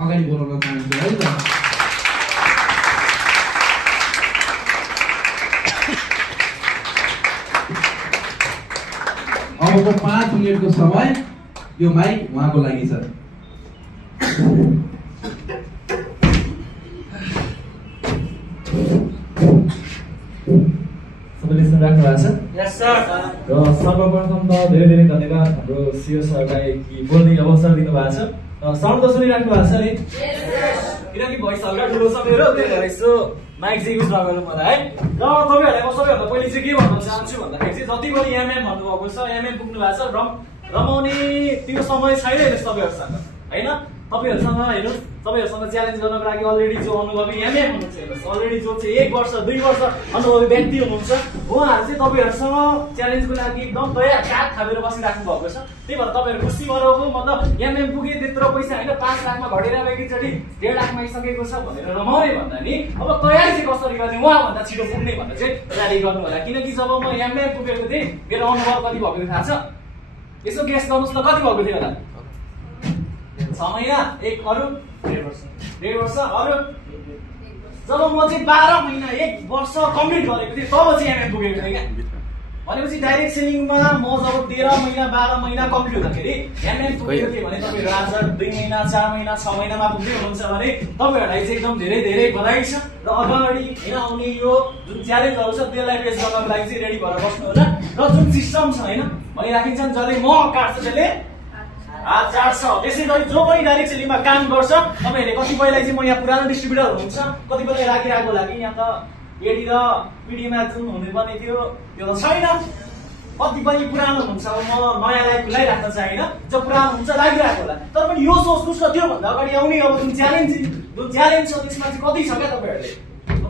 अगाडि बोलाउन चाहन्छु है त। अबको 5 मिनेटको समय यो माइक उहाँको लागि छ। सबैले सुनिराख्नु भएको छ? यस सर। र सर्वप्रथम त धेरै धेरै धन्यवाद हाम्रो सिओ सरलाई कि बोल्ने अवसर दिनुभएको छ। र साउन्ड त सुनिराख्नु भएको छ नि? किनकि भोइस हल्का ठुलो छ मेरो, त्यही भएर यसो माइक चाहिँ युज नगर्नु मलाई है। र तपाईँहरूलाई म सबैभन्दा पहिले चाहिँ के भन्न चाहन्छु भन्दाखेरि चाहिँ जति पनि एमएम भन्नुभएको छ, एमएम पुग्नु भएको छ, रमाउने त्यो समय छैन हेर्नुहोस् तपाईँहरूसँग होइन। तपाईँहरूसँग हेर्नुहोस्, तपाईँहरूसँग च्यालेन्ज गर्नको लागि अलरेडी जो अनुभवी एमएम हुनुहुन्छ हेर्नुहोस्, अलरेडी जो चाहिँ 1 वर्ष 2 वर्ष अनुभवी व्यक्ति हुनुहुन्छ उहाँहरू चाहिँ तपाईँहरूसँग च्यालेन्जको लागि एकदम तयार काठ थापेर बसिराख्नु भएको छ। त्यही भएर तपाईँहरू खुसी भएर हो, मतलब एमएम पुगे त्यत्रो पैसा होइन, 5 लाखमा घटेर एकैचोटि 1.5 लाखमा आइसकेको छ भनेर रमाउने भन्दा नि अब तयारी चाहिँ कसरी गर्ने, उहाँभन्दा छिटो पुग्ने भनेर चाहिँ तयारी गर्नु होला। किनकि जब म एमएम पुगेको थिएँ मेरो अनुभव कति भएको थियो थाहा छ? यसो गेस गर्नुहोस् न, कति भएको थियो होला? 6 महिना, 1 अरू 1.5 वर्ष अरू। जब म चाहिँ 12 महिना 1 वर्ष कम्प्लिट गरेको थिएँ तब चाहिँ एमएम पुगेको थिएँ क्या। भनेपछि डाइरेक्ट सेलिङमा म जब 13 महिना 12 महिना कम्प्लिट हुँदाखेरि एमएम पुगेको थिएँ भने तपाईँहरू आज 2 महिना 4 महिना 6 महिनामा पुग्दै हुनुहुन्छ भने तपाईँहरूलाई चाहिँ एकदम धेरै धेरै बधाई छ। र अगाडि होइन आउने यो जुन च्यालेन्जहरू छ त्यसलाई फेस गर्नको लागि चाहिँ रेडी भएर बस्नु होला। र जुन सिस्टम छ होइन भनिराखिन्छ जसले म काट्छु त्यसले हात चाट्छ। त्यसै गरी जो पनि डाइरेक्ट सेलिङमा काम गर्छ तपाईँहरूले कतिपयलाई चाहिँ म यहाँ पुरानो डिस्ट्रिब्युटर हुनुहुन्छ कतिपयलाई राखिरहेको लागि यहाँ त एडी र पिडीमा जुन हुनुपर्ने थियो त्यो त छैन। कतिपय पुरानो हुन्छ, अब म नयाँलाई खुलाइराख्न चाहिँ जो पुरानो हुन्छ लागिरहेको होला। तर पनि यो सोच्नुहोस् न त्योभन्दा अगाडि आउने अब जुन च्यालेन्ज छ त्यसमा चाहिँ कति छ क्या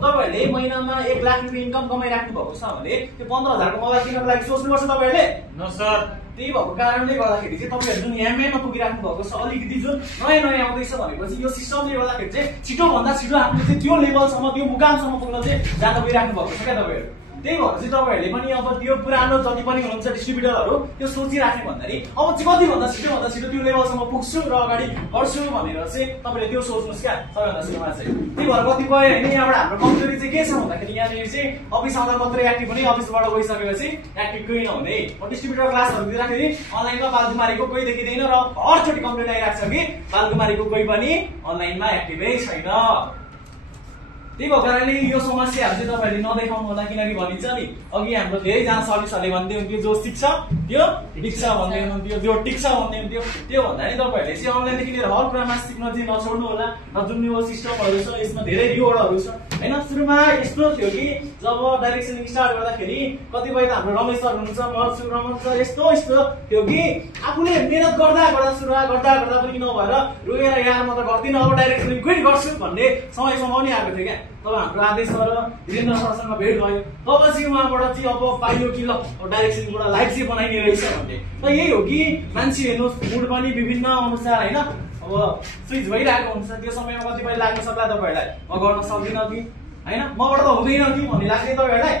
तपाईँहरूले महिनामा 1 लाख रुपियाँ इन्कम कमाइराख्नु भएको छ भने त्यो 15,000 को मोबाइल किन्नको लागि सोच्नुपर्छ तपाईँहरूले न सर। त्यही भएको कारणले गर्दाखेरि चाहिँ तपाईँहरू जुन एमएमा पुगिराख्नु भएको छ अलिकति जुन नयाँ आउँदैछ भनेपछि यो सिस्टमले गर्दाखेरि चाहिँ छिटोभन्दा छिटो हामीले चाहिँ त्यो लेभलसम्म त्यो मुकामसम्म पुग्न चाहिँ जान गइराख्नु भएको छ क्या तपाईँहरू। त्यही भएर चाहिँ तपाईँहरूले पनि अब त्यो पुरानो जति पनि हुनुहुन्छ डिस्ट्रिब्युटरहरू त्यो सोचिराख्ने भन्दाखेरि अब चाहिँ कतिभन्दा छिटो त्यो लेभलसम्म पुग्छु र अगाडि बढ्छु भनेर चाहिँ तपाईँले त्यो सोच्नुहोस् क्या सबैभन्दा सुरुमा चाहिँ। त्यही भएर कतिपय होइन यहाँबाट हाम्रो कमजोरी चाहिँ के छ भन्दाखेरि यहाँनिर चाहिँ अफिस आउँदा मात्रै एक्टिभ हुने, अफिसबाट गइसकेपछि एक्टिभ कोही नहुने। डिस्ट्रिब्युटर क्लासहरू दिँदाखेरि अनलाइनमा बालकुमारीको कोही देखिँदैन र हरचोटि कम्प्लेन आइरहेको छ कि बालकुमारीको कोही पनि अनलाइनमा एक्टिभै छैन। त्यही भएको कारणले यो समस्याहरू चाहिँ तपाईँहरूले नदेखाउनु होला। किनकि भनिन्छ नि अघि हाम्रो धेरैजना सर्भिसहरूले भन्दै हुन्थ्यो जो सिक्छ त्यो टिक्छ भन्दै हुनुहुन्थ्यो, जो टिक्छ भन्दै हुन्थ्यो। त्यो भन्दा नि तपाईँहरूले चाहिँ अनलाइनदेखि लिएर हर कुरामा सिक्न चाहिँ नछोड्नु होला। र जुन यो सिस्टमहरू छ यसमा धेरै रिवार्डहरू छ होइन। सुरुमा यस्तो थियो कि जब डाइरेक्ट सेलिङ स्टार्ट गर्दाखेरि कतिपय त हाम्रो रमेश सर हुनुहुन्छ, रमेश सर यस्तो थियो कि आफूले मेहनत गर्दा सुरुवात गर्दा पनि नभएर रोएर यार म त गर्दिनँ अब डाइरेक्ट सेलिङ क्विट गर्छु भन्ने समयसम्म पनि आएको थियो क्या। तब हाम्रो आदेश सर वीरेन्द्र सरसँग भेट भयो, तब चाहिँ उहाँबाट चाहिँ अब पाइयो कि ल डाइरेक्ट सेलिङबाट लाइभ चाहिँ बनाइने रहेछ भन्ने। त यही हो कि मान्छे हेर्नुहोस् मुड पनि विभिन्न अनुसार होइन अब स्विच भइरहेको हुन्छ। त्यो समयमा कतिपय लाग्न सक्ला तपाईँहरूलाई म गर्न सक्दिनँ कि होइन मबाट त हुँदैन कि भन्ने लाग्ने तपाईँहरूलाई,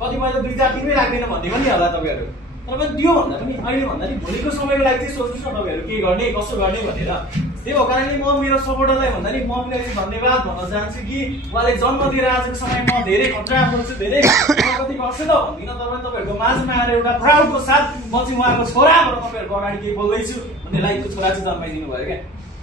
कतिपय त 2-4 दिनमै लाग्दैन भन्ने पनि होला तपाईँहरू। तर पनि त्यो भन्दा पनि अहिले भन्दा नि भोलिको समयको लागि चाहिँ सोच्नुहोस् न तपाईँहरू के गर्ने कसो गर्ने भनेर। त्यही भएको कारणले म मेरो सपोर्टरलाई भन्दा नि मम्मीलाई चाहिँ धन्यवाद भन्न चाहन्छु कि उहाँले जन्म दिएर आजको समय म धेरै खतरा गर्छु, धेरै कति गर्छु त भन्दिनँ। तर पनि तपाईँहरूको माझमा आएर एउटा प्राउडको साथ म चाहिँ उहाँको छोरा भएर तपाईँहरूको अगाडि केही बोल्दैछु भन्ने लाइकको छोरा चाहिँ जन्माइदिनु भयो क्या।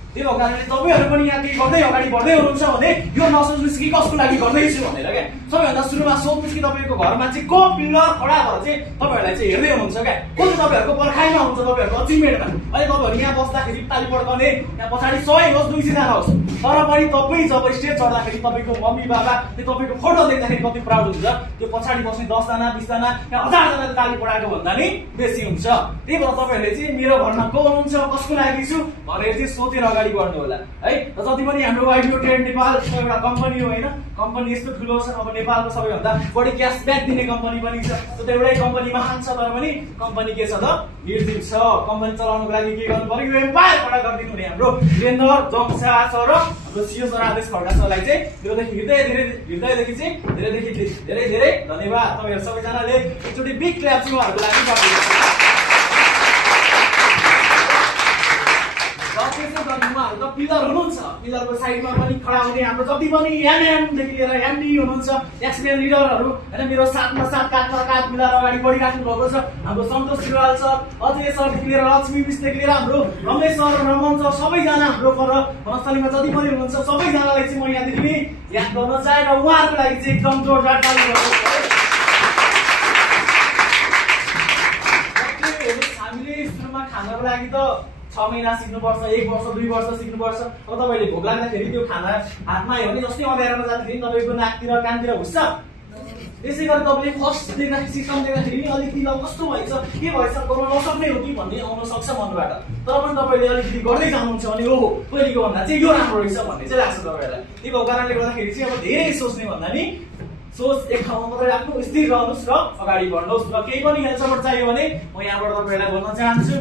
त्यही भएको कारणले तपाईँहरू पनि यहाँ केही गर्दै अगाडि बढ्दै हुनुहुन्छ भने यो नसोच्नुहोस् कि कसको लागि गर्दैछु भनेर क्या। सबैभन्दा सुरुमा सोध्नुहोस् कि तपाईँको घरमा चाहिँ को पिल्लर खडा भएर चाहिँ तपाईँहरूलाई चाहिँ हेर्दै हुनुहुन्छ क्या, को चाहिँ तपाईँहरूको पर्खाइमा हुन्छ तपाईँहरूको अचिभमेन्टमा। अनि तपाईँहरू यहाँ बस्दाखेरि ताली पड्काउने यहाँ पछाडि 100 होस् 200 जना होस्, तर पनि तपाईँ जब स्टेज चढ्दाखेरि तपाईँको मम्मी बाबा त्यो तपाईँको फोटो देख्दाखेरि कति प्राउड हुन्छ। त्यो पछाडि बस्ने 10 जना 20 जना यहाँ 1000 जनाले ताली पडाएको भन्दा नि बेसी हुन्छ। त्यही भएर तपाईँहरूले चाहिँ मेरो घरमा को हुनुहुन्छ कसको लागि छु भनेर चाहिँ सोचेर अगाडि बढ्नु होला है। र जति पनि हाम्रो वाइडियो ट्रेड नेपाल एउटा कम्पनी हो होइन, कम्पनी यस्तो ठुलो छ अब नेपालको सबैभन्दा बढी क्यासब्याक दिने कम्पनी पनि छ। त्यो एउटै कम्पनी महान छ तर पनि कम्पनी के छ त निर्जीव छ। कम्पनी चलाउनको लागि के गर्नु पर्यो यो एम्पायर खडा गरिदिनु हुने हाम्रो वीरेन्द्र जम्सा सर र हाम्रो सिओ सर आदेश खड्का सरलाई चाहिँ हृदयदेखि चाहिँ धेरै धेरै धन्यवाद। तपाईँहरू सबैजनाले एकचोटि बिग क्ल्याप चाहिँ उहाँहरूको लागि गरिदिनु। उहाँहरू त पिलर हुनुहुन्छ, पिलरको साइडमा पनि खडा हुने हाम्रो जति पनि एमएमदेखि लिएर एमडी हुनुहुन्छ, एक्सपिरियन्स लिडरहरू होइन, मेरो साथमा साथ काँध मिलाएर अगाडि बढिराख्नु भएको छ। हाम्रो सन्तोष श्रीवाल सर, अजय सरदेखि लिएर लक्ष्मी बिसदेखि लिएर हाम्रो रमेश सर, रमन सर, सबैजना हाम्रो पर वनस्थलीमा जति पनि हुनुहुन्छ सबैजनालाई चाहिँ म यहाँदेखि नै याद गर्न चाहे र उहाँहरूको लागि चाहिँ एकदम जोरदार ताली बजाउनु। हामीले सुरुमा खानको लागि त 6 महिना सिक्नुपर्छ, 1 वर्ष 2 वर्ष सिक्नुपर्छ। अब तपाईँले भोक लाग्दाखेरि त्यो खाना हातमा आयो भने जस्तै अँध्यारोमा जाँदाखेरि तपाईँको नाकतिर कानतिर घुस्छ। त्यसै गरी तपाईँले फर्स्ट देख्दाखेरि सिस्टम देख्दाखेरि नि अलिकति ल कस्तो भएछ, के भएछ, गर्न नसक्ने हो कि भन्ने आउन सक्छ मनबाट। तर पनि तपाईँले अलिकति गर्दै जानुहुन्छ भने ओहो पहिलेको भन्दा चाहिँ यो राम्रो रहेछ भन्ने चाहिँ लाग्छ तपाईँलाई। त्यही भएको कारणले गर्दाखेरि चाहिँ अब धेरै सोच्ने भन्दा नि सोच एक ठाउँमा मात्रै राख्नु, स्थिर रहनुहोस् र अगाडि बढ्नुहोस्। र केही पनि हेल्थ सपोर्ट चाहियो भने म यहाँबाट तपाईँलाई भन्न चाहन्छु,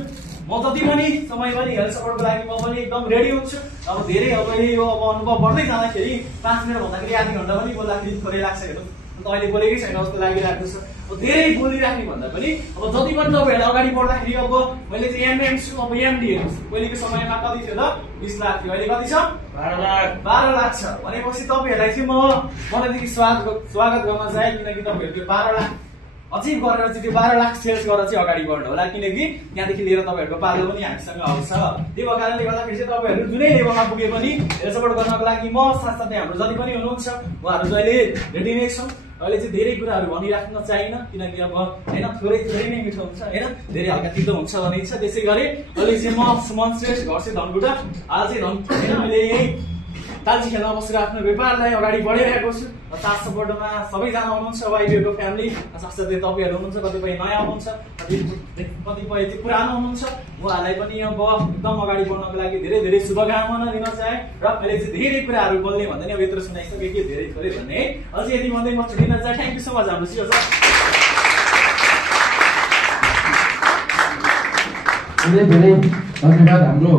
म जति पनि समय पनि हेल्थ सपोर्टको लागि म पनि एकदम रेडी हुन्छु। अब धेरै अब यो अब अनुभव बढ्दै जाँदाखेरि 5 मिनट भन्दाखेरि आधी घन्टा पनि बोल्दाखेरि थोरै लाग्छ। हेर्नु अहिले बोलेकै छैन जस्तो लागिरहेको छ। अब धेरै बोलिराख्ने भन्दा पनि अब जति पनि तपाईँहरूलाई अगाडि बढ्दाखेरि अब मैले चाहिँ एमएम छु, अब एमडी हेर्नुहोस्, पहिलेको समयमा कति थियो त 20 लाख थियो, अहिले कति छ 12 लाख छ। भनेपछि तपाईँहरूलाई चाहिँ म मनैदेखि स्वागत गर्न चाहे, किनकि तपाईँहरू त्यो 12 लाख अचिभ गरेर चाहिँ त्यो 12 लाख सेल्स गरेर चाहिँ अगाडि बढ्नु होला, किनकि त्यहाँदेखि लिएर तपाईँहरूको पालो पनि हामीसँग आउँछ। त्यही भएको कारणले गर्दाखेरि चाहिँ तपाईँहरू जुनै लेभलमा पुगे पनि हेल्थ सपोर्ट गर्नको लागि म साथसाथै हाम्रो जति पनि हुनुहुन्छ उहाँहरू चाहिँ अहिले रेडी नै छौँ। अहिले चाहिँ धेरै कुराहरू भनिराख्न चाहिन्न, किनकि अब होइन थोरै नै मिठो हुन्छ होइन, धेरै हल्का तितो हुन्छ भने इच्छा। त्यसै गरी अहिले चाहिँ म सुमन श्रेष्ठ घर चाहिँ धनकुटा आज चाहिँ होइन अहिले यही तालजी खेलमा बसेर आफ्नो व्यापारलाई अगाडि बढाइरहेको छु। साथ सपोर्टमा सबैजना हुनुहुन्छ, वाइफको फ्यामिली, साथसाथै तपाईँहरू हुनुहुन्छ, कतिपय नयाँ हुनुहुन्छ, कतिपय चाहिँ पुरानो हुनुहुन्छ। उहाँहरूलाई पनि अब एकदम अगाडि बढ्नको लागि धेरै धेरै शुभकामना दिन चाहे। र मैले चाहिँ धेरै कुराहरू बोल्ने भन्दा नि अब यत्रो सुनाइसकेँ कि धेरै थोरै भन्ने अझै यति भन्दै म छुट्टिन चाहे। थ्याङ्क यू सो मच हाम्रो सियो सर। धेरै धेरै धन्यवाद हाम्रो